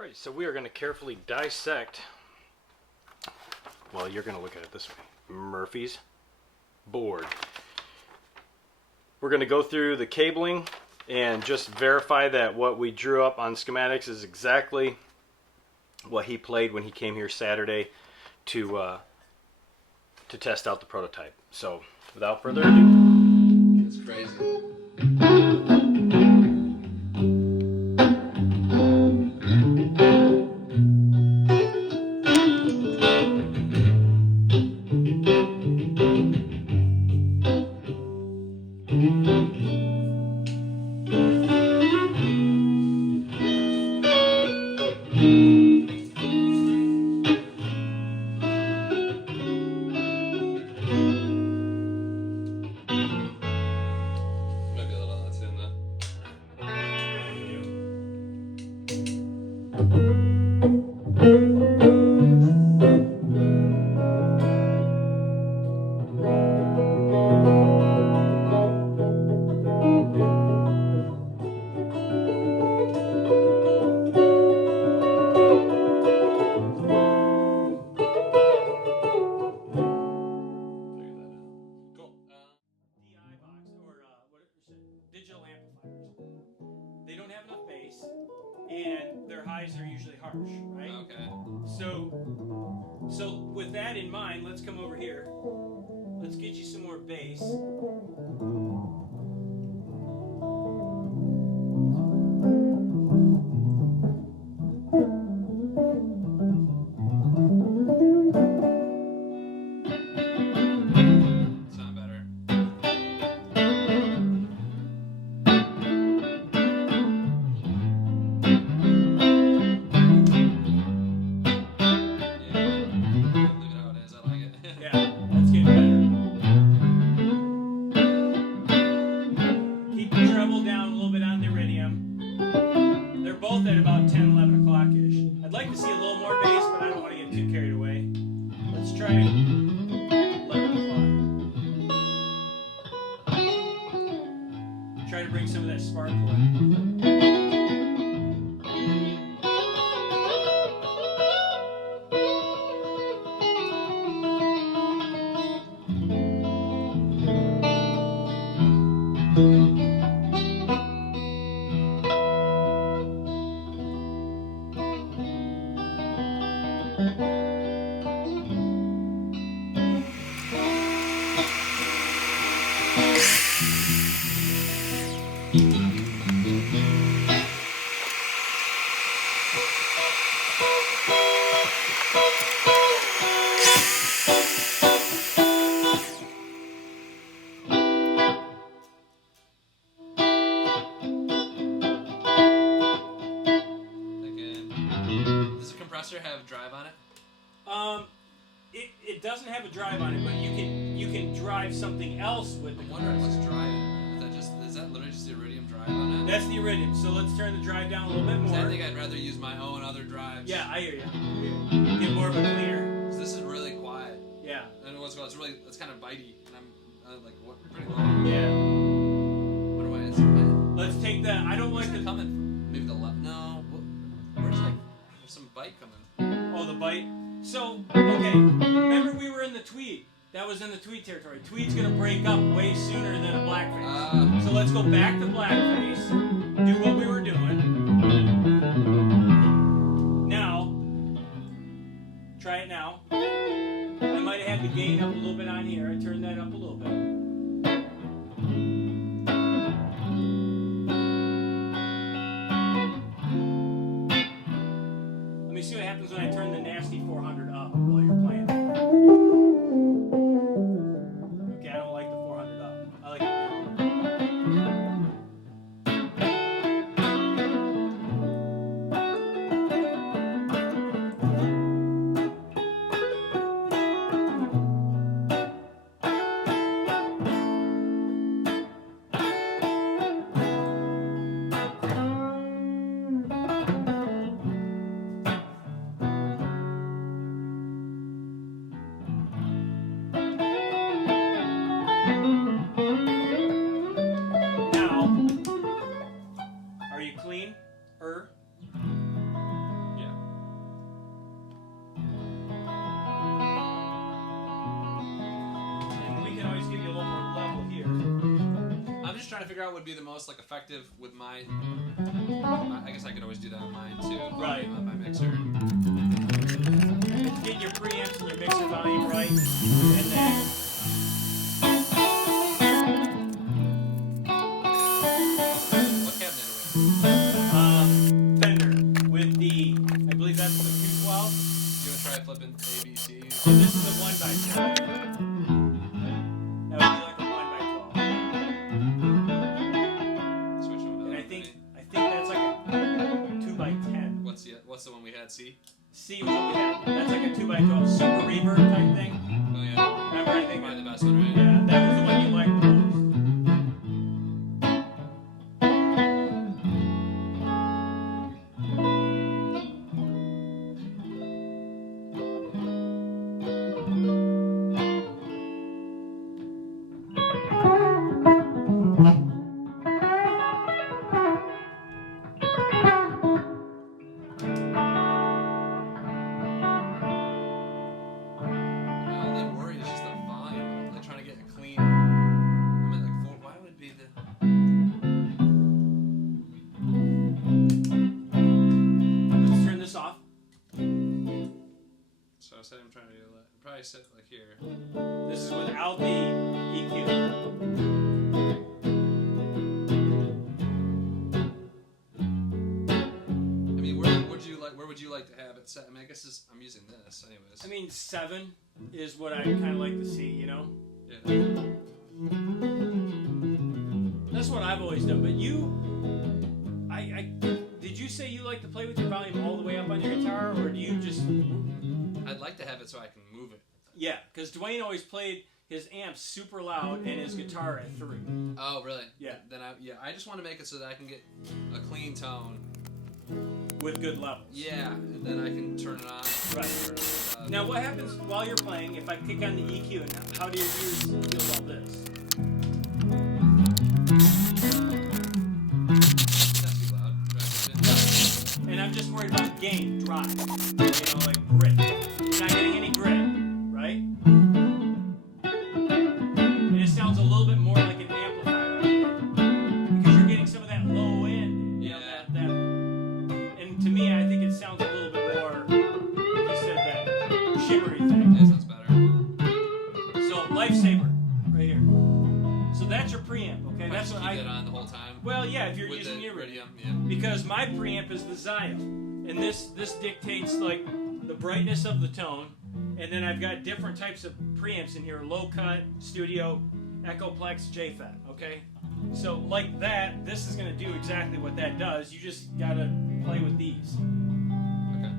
Alright, so we are going to carefully dissect, well, you're going to look at it this way, Murphy's board. We're going to go through the cabling and just verify that what we drew up on schematics is exactly what he played when he came here Saturday to test out the prototype. So, without further ado. It's crazy. Digital amplifiers. They don't have enough bass, and their highs are usually harsh, right? Okay. So with that in mind, let's come over here. Let's get you some more bass. Both at about 10, 11 o'clock-ish. I'd like to see a little more bass, but I don't want to get too carried away. Let's try 11 o'clock. Try to bring some of that sparkle in. Have drive on it? It doesn't have a drive on it, but you can drive something else with the compressor. I wonder what's driving it. Is that literally just the iridium drive on it? That's the iridium. So let's turn the drive down a little bit more. I think I'd rather use my own other drives. Yeah, I hear you. Get more of a cleaner. This is really quiet. Yeah. I don't know what's going on. It's kind of bitey, and I'm like, what? Pretty low. Yeah. What do I answer? Let's take that. I don't like the coming from. Maybe the left. No. Where's there's some bite coming. Oh, the bite. So, okay, remember we were in the tweed. That was in the tweed territory. Tweed's going to break up way sooner than a blackface. So let's go back to blackface, do what we were doing. Now, try it now. I might have had the gain up a little bit on here. I turned that up a little bit. Let me see what happens when I turn the nasty 400 up while you're playing. Okay, I don't like the 400 up. I like it trying to figure out what would be the most like effective with my. I guess I could always do that on mine too. Right. On my mixer. Get your preamps and your mixer volume right, and then. What cabinet are we in? Fender with the, I believe that's the 212. You wanna try flipping A, B, C? So this is a 1x12. That would be like a 1x12. Switch one. And I think that's like a 2x10. What's the one we had? C. C was what we had. That's like a 2x12 super reverb type thing. Oh yeah. Remember, I think. Probably the best one, right? Yeah, that was the one you liked the most. My only worry is just the volume. Like trying to get a clean. I'm at like 4. Why would it be the? Let's turn this off. So I said I'm trying to do that. Probably set like here. This is without the EQ. I mean, where would you like to have it set? I mean, I guess I'm using this anyways. I mean, 7 is what I kind of like to see, you know? Yeah. That's what I've always done. But did you say you like to play with your volume all the way up on your guitar, or do you just? I'd like to have it so I can move it. Yeah, because Dwayne always played his amps super loud and his guitar at 3. Oh, really? Yeah. Then I just want to make it so that I can get a clean tone. With good levels. Yeah, and then I can turn it on. Right. Now, what happens while you're playing if I kick on the EQ? And how do your ears feel about this? That's too loud. And I'm just worried about gain, drive, like grit. You're not getting any grit, right? And it sounds a little bit more like an amplifier, okay? Because you're getting some of that low end, you know, that. And to me, I think it sounds a little bit more, like you said, that shimmery thing. Yeah, sounds better. So, Lifesaver, right here. So that's your preamp, okay? Might That's just what keep that on the whole time. Well, yeah, if you're With using the your Iridium, yeah. because my preamp is the Zion, and this dictates like the brightness of the tone, and then I've got different types of preamps in here: low cut, studio, Echoplex, JFET. Okay, so like that, this is gonna do exactly what that does. You just gotta play with these. Okay.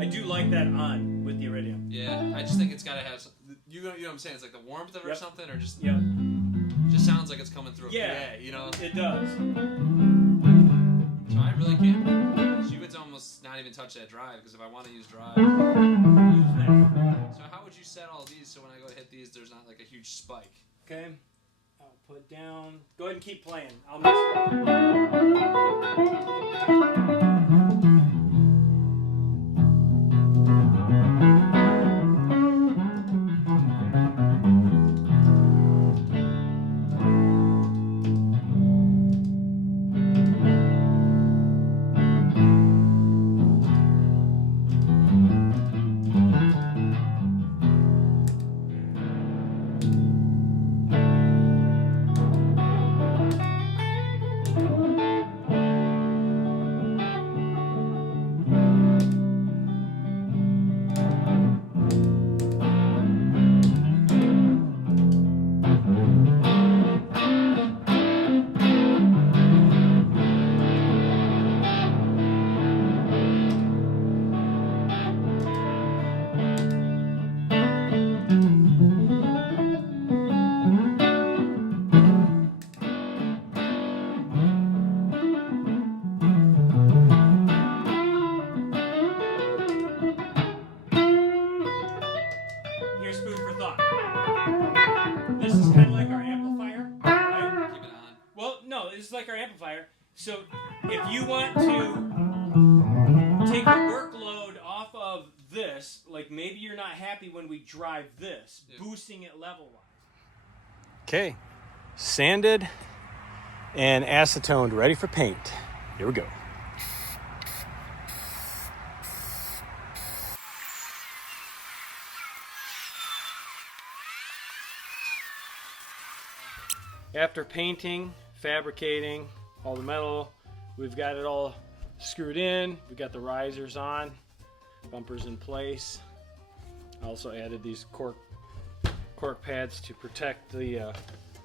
I do like that on with the Iridium. Yeah, I just think it's gotta have. You know what I'm saying? It's like the warmth of it or Yep. something, or just Yeah, just sounds like it's coming through a Yeah. PA, you know? it does. So I really can't. You would almost not even touch that drive because if I want to use drive. Use that. So how would you set all these so when I go to hit these, there's not like a huge spike? Okay, I'll put down. Go ahead and keep playing. I'll mix it. Here's food for thought. This is kind of like our amplifier, right? Keep it on. Well, no, this is like our amplifier. So if you want to take the workload off of this, like maybe you're not happy when we drive this, boosting it level-wise. Okay, sanded and acetoned, ready for paint. Here we go. After painting, fabricating all the metal, we've got it all screwed in. We've got the risers on, bumpers in place. I also added these cork pads to protect the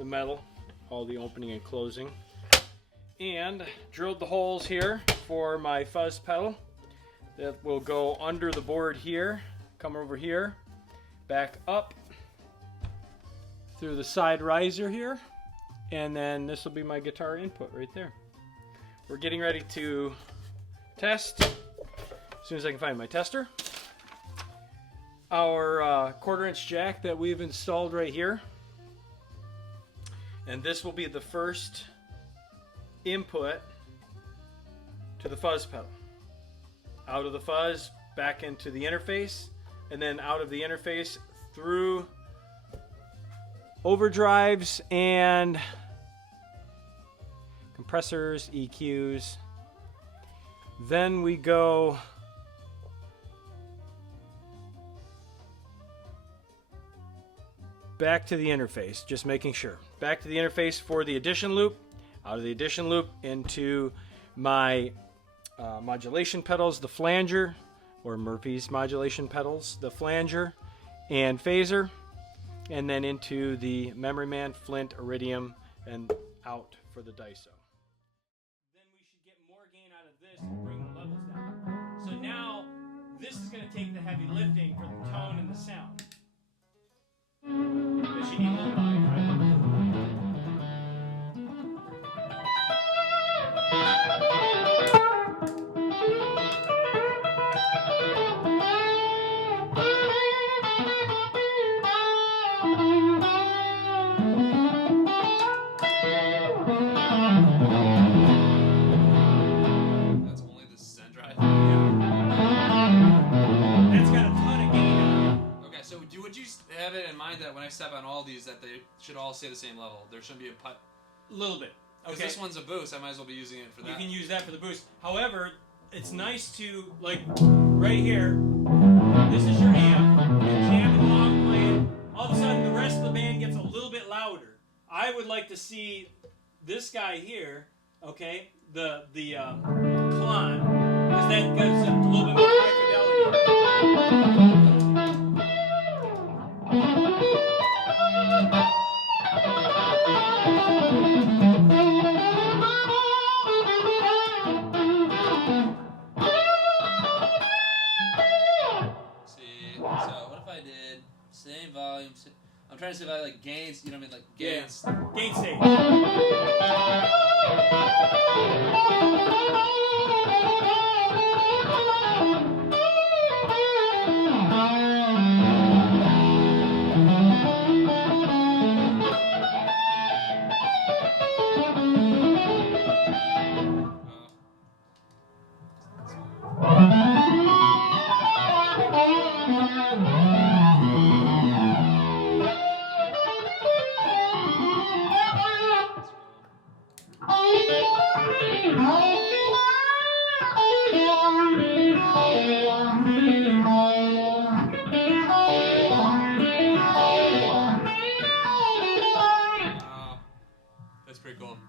metal, all the opening and closing. And drilled the holes here for my fuzz pedal that will go under the board here, come over here, back up through the side riser here, and then this will be my guitar input right there. We're getting ready to test as soon as I can find my tester. Our 1/4-inch jack that we've installed right here, and this will be the first input to the fuzz pedal. Out of the fuzz, back into the interface, and then out of the interface through overdrives and compressors, EQs. Then we go back to the interface, just making sure. Back to the interface for the addition loop, out of the addition loop into my modulation pedals, the flanger, or Murphy's modulation pedals, the flanger and phaser, and then into the Memory Man, Flint, Iridium, and out for the DISO. Then we should get more gain out of this to bring the levels down. So now this is going to take the heavy lifting for the tone and the sound. Because you need a little volume, right? That's only the center drive. That's got a ton of gain on it. Okay, so would you have it in mind that when I step on all these that they should all stay the same level? There shouldn't be a putt. A little bit. Because this one's a boost, I might as well be using it for that. You can use that for the boost. However, it's nice to, like, right here, this is your amp, you're jamming along, playing, all of a sudden the rest of the band gets a little bit louder. I would like to see this guy here, okay, the Klon, because that gives a little bit more high fidelity. Same volume. I'm trying to see if I like gains. You know what I mean? Like gains. Yeah. Gain stage.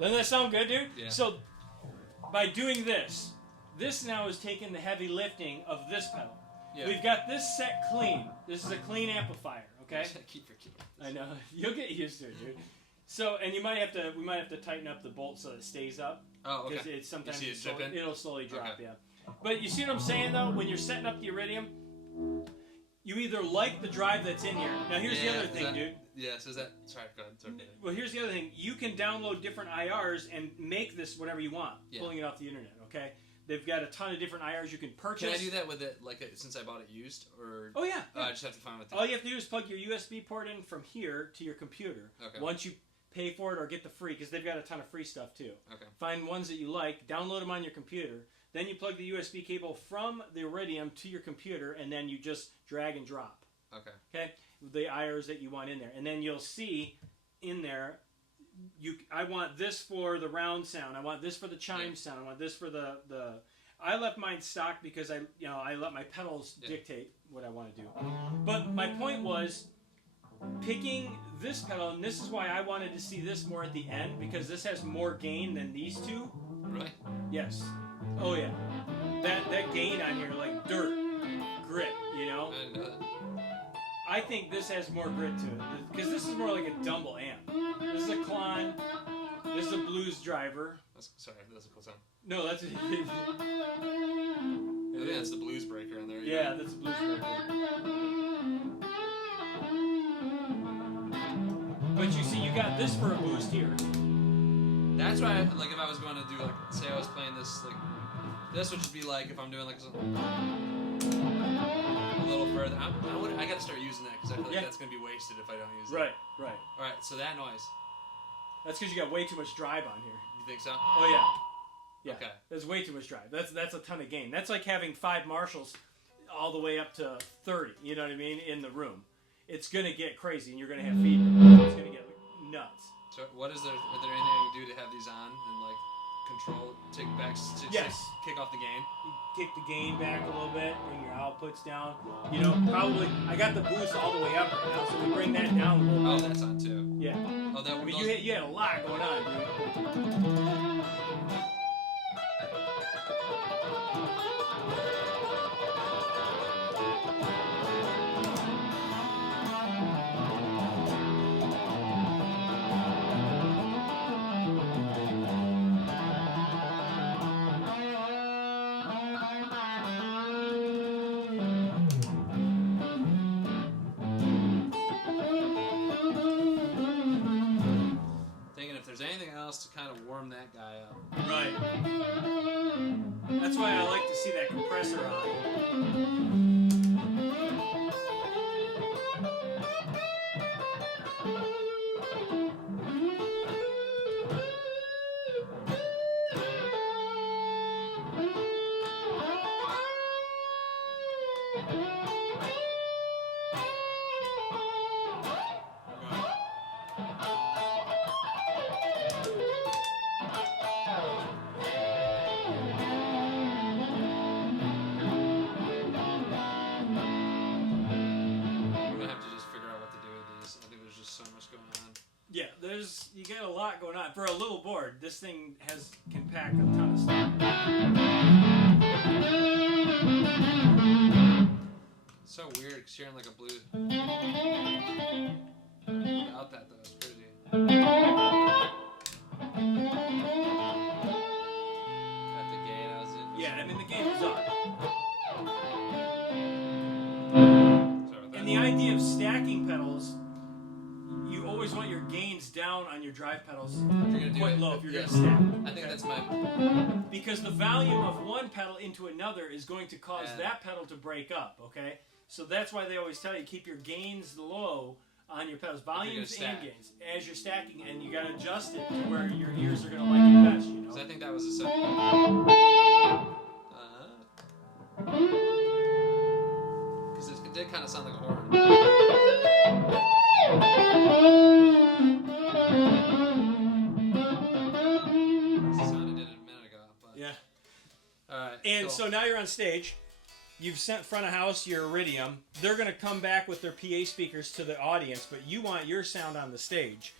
Doesn't that sound good, dude? Yeah. So, by doing this now is taking the heavy lifting of this pedal. Yeah. We've got this set clean. This is a clean amplifier, okay? I keep forgetting. I know. You'll get used to it, dude. So, and we might have to tighten up the bolt so it stays up. Oh, okay. Because it's sometimes you see it it'll slowly drop, okay. yeah. But you see what I'm saying, though? When you're setting up the Iridium, you either like the drive that's in here. Now, here's the other thing, dude. Yeah, so is that... Sorry, go ahead. Sorry. Well, here's the other thing. You can download different IRs and make this whatever you want, pulling it off the internet, okay? They've got a ton of different IRs you can purchase. Can I do that with it, like, since I bought it used? Or Oh, yeah. I just have to find what All you have to do is plug your USB port in from here to your computer. Okay. Once you pay for it or get the free, because they've got a ton of free stuff too. Okay. Find ones that you like, download them on your computer, then you plug the USB cable from the Iridium to your computer, and then you just drag and drop. Okay, the IRs that you want in there, and then you'll see in there. I want this for the round sound. I want this for the chime sound. I want this for the. I left mine stock because I let my pedals dictate what I want to do. But my point was picking this pedal, and this is why I wanted to see this more at the end, because this has more gain than these two. Really? Yes. Oh yeah. That gain on here, like dirt, grit. You know. I didn't know that. I think this has more grit to it, because this is more like a Dumble amp. This is a Klon. This is a Blues Driver. Sorry, that's a cool sound. No, that's I think that's the blues breaker in there. yeah, that's a Blues Driver. But you see, you got this for a boost here. That's why, like, if I was going to do, like, say I was playing this, like, this would just be like if I'm doing like a little further. I got to start using that because I feel like that's going to be wasted if I don't use it. Right. All right, so that noise. That's because you got way too much drive on here. You think so? Oh yeah. Okay. There's way too much drive. That's a ton of gain. That's like having 5 Marshalls all the way up to 30. You know what I mean? In the room, it's gonna get crazy, and you're gonna have feedback. It's gonna get nuts. So what is there? Is there anything I can do to have these on and like control, take back, kick off the gain? You kick the gain back a little bit, bring your outputs down. You know, probably I got the boost all the way up right now, so we bring that down a little bit. Oh, that's on too. Yeah. Oh, that. I mean, you had a lot going on, dude. To kind of warm that guy up. Right. That's why I like to see that compressor on. Yeah, you got a lot going on. For a little board, this thing can pack a ton of stuff. It's so weird because hearing like a blues. Without that though, it's crazy. At the gate, I was in. Yeah, I mean the game was up. And the idea of stacking pedals, you always want your gains down on your drive pedals quite low if you're going to stack. I think that's my... Because the volume of one pedal into another is going to cause that pedal to break up, okay? So that's why they always tell you keep your gains low on your pedals, volumes and gains, as you're stacking, and you got to adjust it to where your ears are going to like it best, you know? Because I think that was a set. Because it did kind of sound like a horn. And so now you're on stage. You've sent front of house your Iridium. They're going to come back with their PA speakers to the audience, but you want your sound on the stage.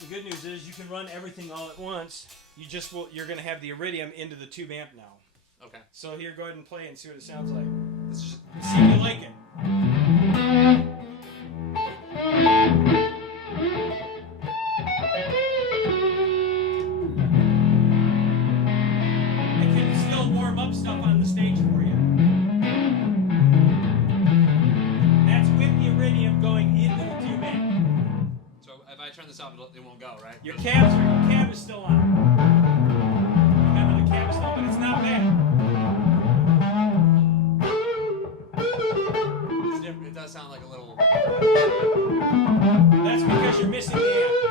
The good news is you can run everything all at once. You're going to have the Iridium into the tube amp now. Okay. So here, go ahead and play and see what it sounds like. This is see if you like it. Stuff on the stage for you. That's with the Iridium going into the tube amp. So if I turn this off, it won't go, right? Your cab is still on. Remember, the cab is still on, but it's not bad. It does sound like a little... That's because you're missing the amp.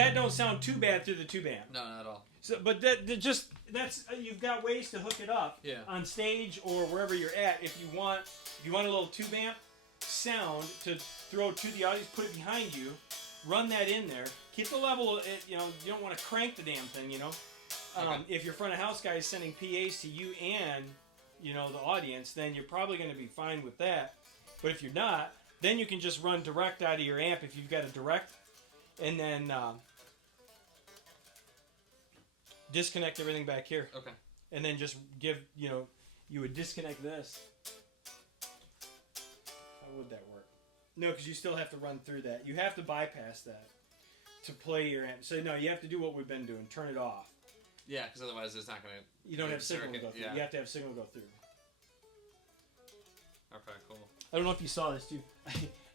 that don't sound too bad through the tube amp. No, not at all. So, but that's you've got ways to hook it up on stage or wherever you're at. If you want a little tube amp sound to throw to the audience, put it behind you, run that in there. Keep the level. You don't want to crank the damn thing. If your front of house guy is sending PAs to you and the audience, then you're probably going to be fine with that. But if you're not, then you can just run direct out of your amp if you've got a direct, and then disconnect everything back here. Okay. And then just give, you would disconnect this. How would that work? No, because you still have to run through that. You have to bypass that to play your amp. So no, you have to do what we've been doing. Turn it off. Yeah, because otherwise it's not going to... You don't have signal to go through. Yeah. You have to have signal go through. Okay, cool. I don't know if you saw this, too.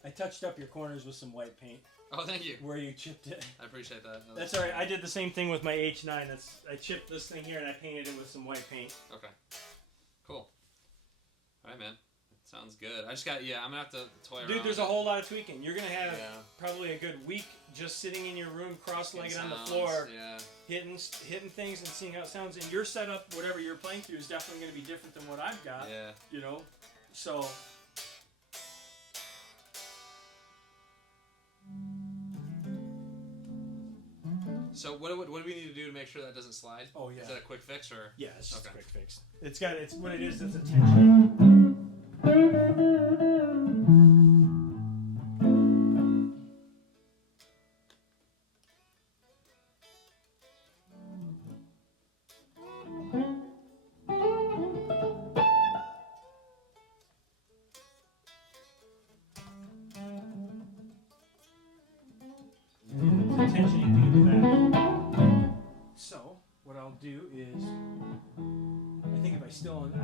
I touched up your corners with some white paint. Oh, thank you. Where you chipped it. I appreciate that. No, that's all right. I did the same thing with my H9. I chipped this thing here and I painted it with some white paint. Okay. Cool. All right, man. Sounds good. I'm gonna have to toy around. Dude, there's a whole lot of tweaking. You're gonna have probably a good week just sitting in your room, cross-legged on the floor, hitting things and seeing how it sounds. And your setup, whatever you're playing through, is definitely gonna be different than what I've got. Yeah. So. So what do we need to do to make sure that doesn't slide? Oh yeah. Is that a quick fix or? Yeah, it's just a quick fix. It's what it is. It's a tension. So what I'll do is, I think if I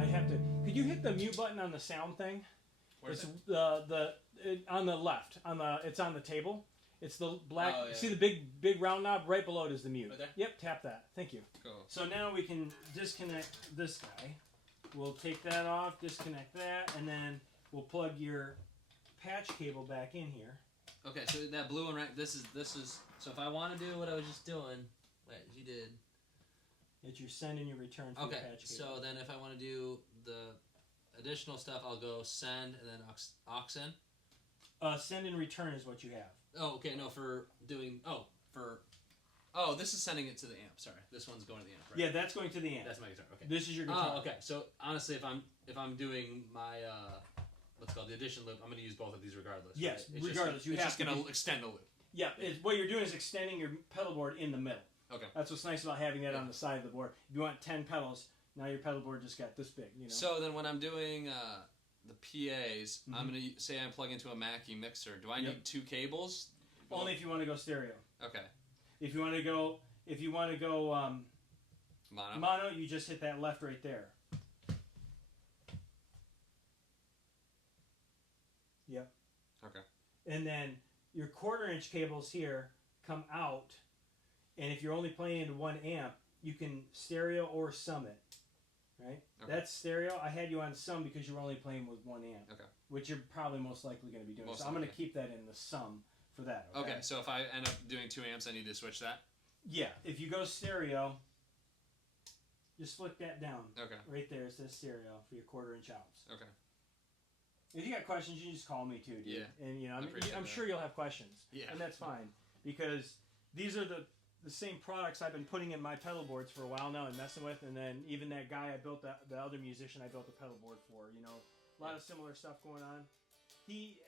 have to. Could you hit the mute button on the sound thing? Where's it? On the left. It's on the table. It's the black. Oh, yeah. See the big round knob right below it is the mute. Right there? Yep. Tap that. Thank you. Cool. So now we can disconnect this guy. We'll take that off, disconnect that, and then we'll plug your patch cable back in here. Okay, so that blue one, right? This is. So if I want to do what I was just doing, you did. It's your send and your return for your patch cable. So then if I want to do the additional stuff, I'll go send and then aux in. Send and return is what you have. Oh, okay. No, for doing. This is sending it to the amp. Sorry, this one's going to the amp. Right? Yeah, that's going to the amp. That's my guitar. Okay. This is your guitar. Oh, okay. So honestly, if I'm doing my what's called the addition loop, I'm going to use both of these regardless. Yes, right? regardless. It's just going to extend the loop. Yeah, what you're doing is extending your pedal board in the middle. Okay. That's what's nice about having that on the side of the board. If you want 10 pedals, now your pedal board just got this big. So then when I'm doing the PAs, I'm going to say I'm plugging into a Mackie mixer. Do I need two cables? Only if you want to go stereo. Okay. If you want to go mono, you just hit that left right there. Yep. Okay. And then your 1/4-inch cables here come out, and if you're only playing into one amp, you can stereo or sum it. Right? Okay. That's stereo. I had you on sum because you were only playing with one amp. Okay. Which you're probably most likely going to be doing. So I'm going to keep that in the sum for that. Okay. So if I end up doing 2 amps, I need to switch that? Yeah. If you go stereo, just flick that down. Okay. Right there it says stereo for your 1/4-inch outs. Okay. If you got questions, you can just call me too, dude. Yeah. And I'm sure you'll have questions. Yeah. And that's fine because these are the same products I've been putting in my pedal boards for a while now and messing with, and then even that guy I built, the other musician I built a pedal board for, a lot of similar stuff going on. He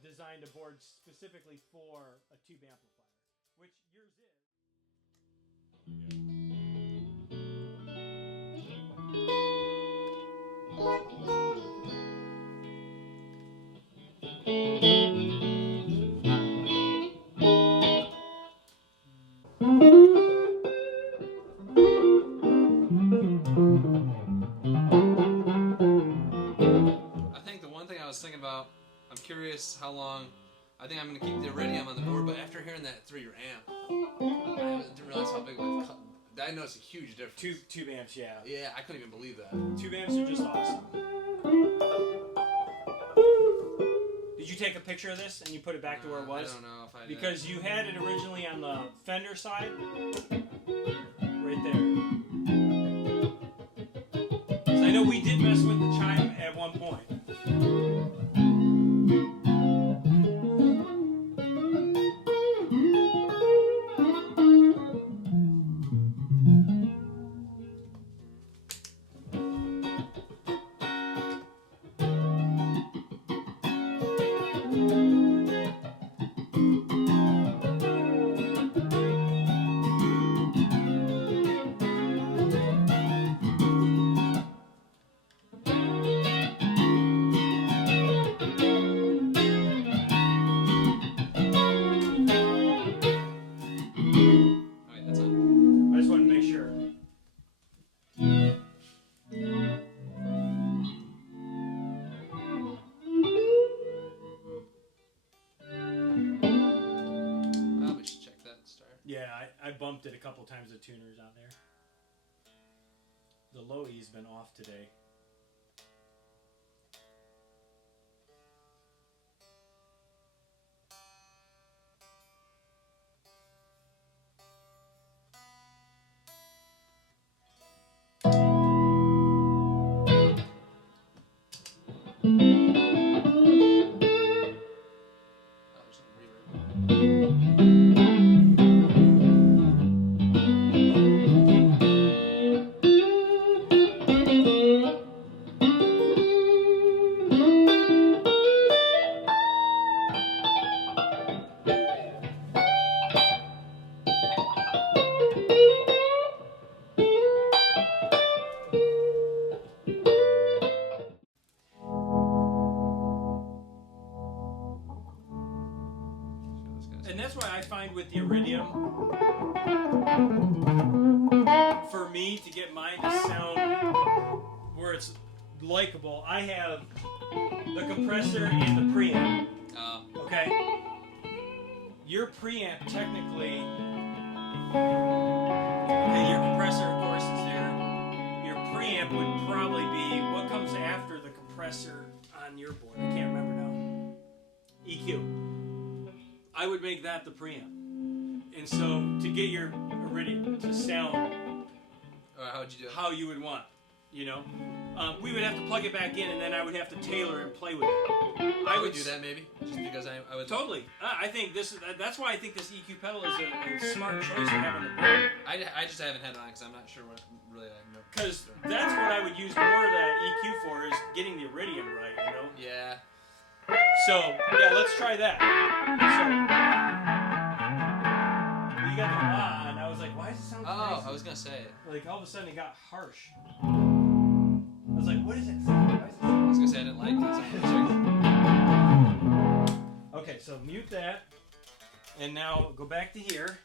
designed a board specifically for a tube amplifier, which yours I think the one thing I was thinking about, I'm curious how long. I think I'm going to keep the Iridium on the board, but after hearing that through your amp, I didn't realize how big of a... I noticed a huge difference. Tube amps, yeah. Yeah, I couldn't even believe that. Tube amps are just awesome. Did you take a picture of this and you put it back to where it was? I don't know if I did. Because you had it originally on the fender side, right there. So I know we did mess with the chime at one point. Alright, that's on. I just wanted to make sure. Well, we should check that and start. Yeah, I bumped it a couple times with tuners on there. The low E's been off today. Oh, there's some reverb. And that's why I find with the Iridium, for me to get mine to sound where it's likable, I have the compressor and the preamp. Okay? Your preamp technically, okay, your compressor of course is there. Your preamp would probably be what comes after the compressor on your board. I can't remember now. EQ. I would make that the preamp. And so to get your Iridium to sound How would you do it? how you would want, you know, we would have to plug it back in and then I would have to tailor and play with it. I would do that maybe, just because I would. Totally. I think this is, that's why I think this EQ pedal is a smart choice to have on the board. I just haven't had it on because I'm not sure what really I know. Because that's what I would use more of that EQ for, is getting the Iridium right, you know? Yeah. So, yeah, let's try that. So, you got the ah, and I was like, why does it sound Oh, crazy? I was gonna say it. Like, all of a sudden it got harsh. I was like, what is it? Why is it I was gonna say I didn't like it. Okay, so mute that. And now go back to here.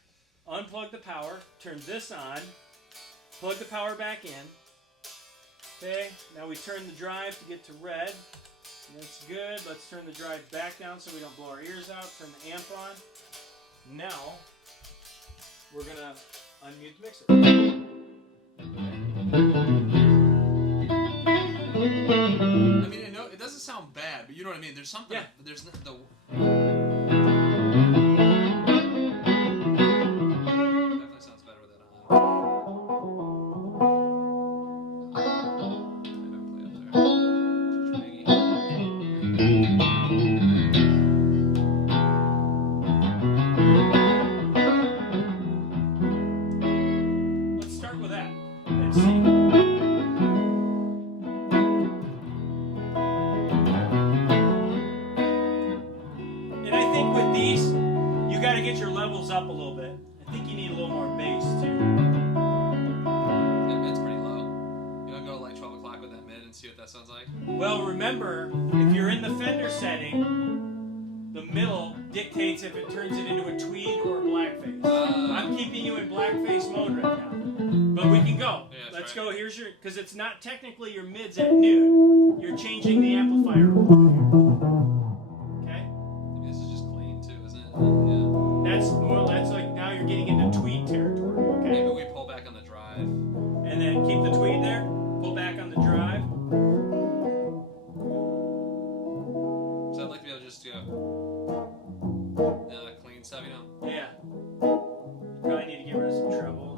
Unplug the power. Turn this on. Plug the power back in. Okay, now we turn the drive to get to red. That's good. Let's turn the drive back down so we don't blow our ears out. Turn the amp on. Now, we're going to unmute the mixer. I mean, I know it doesn't sound bad, but you know what I mean. There's something. Yeah. There's the. Definitely sounds better with it on. I don't play up there. Let's start with that. Let's see. And I think with these, you got to get your levels up a little bit. I think you need a little more bass too. That mid's pretty low. You want to go to like 12 o'clock with that mid and see what that sounds like? Well, remember, if you're in the Fender setting, the middle dictates if it turns it into a tweed or a blackface. I'm keeping you in blackface mode right now. But we can go. Yeah, that's Let's right. go. Here's your, because it's not technically your mids at noon. You're changing the amplifier over here. Okay? Maybe this is just clean too, isn't it? That's, well, that's like, now you're getting into tweed territory. Yeah. Okay? Maybe we pull back on the drive. And then keep the tweed there. Pull back on the drive. So I'd like to be able to just go. Yeah. Probably need to get rid of some treble.